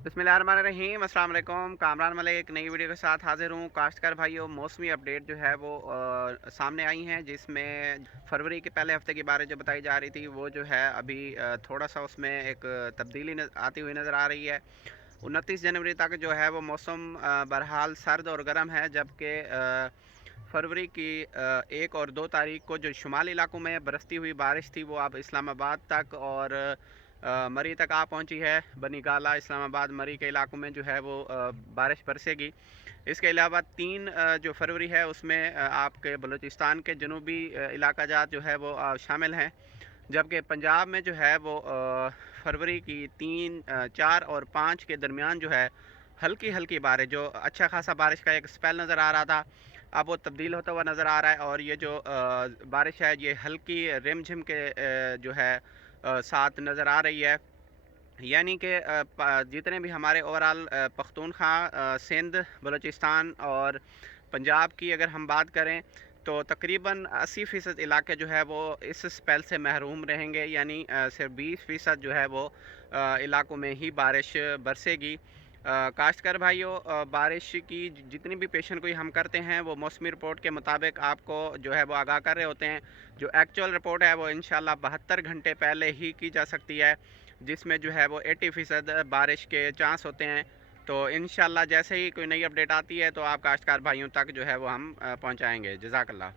बिस्मिल्लाहिर्रहमानिर्रहीम। अस्सलाम वालेकुम। कामरान मलिक एक नई वीडियो के साथ हाजिर हूँ। काश्तकार भाइयों, मौसमी अपडेट जो है वो सामने आई हैं, जिसमें फरवरी के पहले हफ्ते के बारे जो बताई जा रही थी वो जो है अभी थोड़ा सा उसमें एक तब्दीली आती हुई नज़र आ रही है। 29 जनवरी तक जो है वो मौसम बहरहाल सर्द और गर्म है, जबकि फरवरी की 1 और 2 तारीख को जो शुमाली इलाकों में बरसती हुई बारिश थी वो अब इस्लामाबाद तक और मरी तक आ पहुंची है। बनी गाला, इस्लामाबाद, मरी के इलाकों में जो है वो बारिश बरसेगी। इसके अलावा 3 जो फरवरी है उसमें आपके बलूचिस्तान के जनूबी इलाका जात जो है वो शामिल हैं, जबकि पंजाब में जो है वो फरवरी की 3, 4 और 5 के दरमियान जो है हल्की हल्की बारिश, जो अच्छा खासा बारिश का एक स्पेल नज़र आ रहा था, अब वो तब्दील होता हुआ नज़र आ रहा है। और ये जो बारिश है ये हल्की रिमझिम के जो है साथ नज़र आ रही है। यानी कि जितने भी हमारे ओवरऑल पख्तूनख्वा, सिंध, बलूचिस्तान और पंजाब की अगर हम बात करें तो तकरीबन 80% इलाके जो है वो इस स्पेल से महरूम रहेंगे। यानी सिर्फ 20% जो है वो इलाकों में ही बारिश बरसेगी। काश्तकार भाइयों, बारिश की जितनी भी पेशन गोई हम करते हैं वो मौसमी रिपोर्ट के मुताबिक आपको जो है वो आगाह कर रहे होते हैं। जो एक्चुअल रिपोर्ट है वो इंशाल्लाह 72 घंटे पहले ही की जा सकती है, जिसमें जो है वो 80% बारिश के चांस होते हैं। तो इंशाल्लाह जैसे ही कोई नई अपडेट आती है तो आप काश्तकार भाइयों तक जो है वो हम पहुंचाएंगे। जज़ाकल्लाह।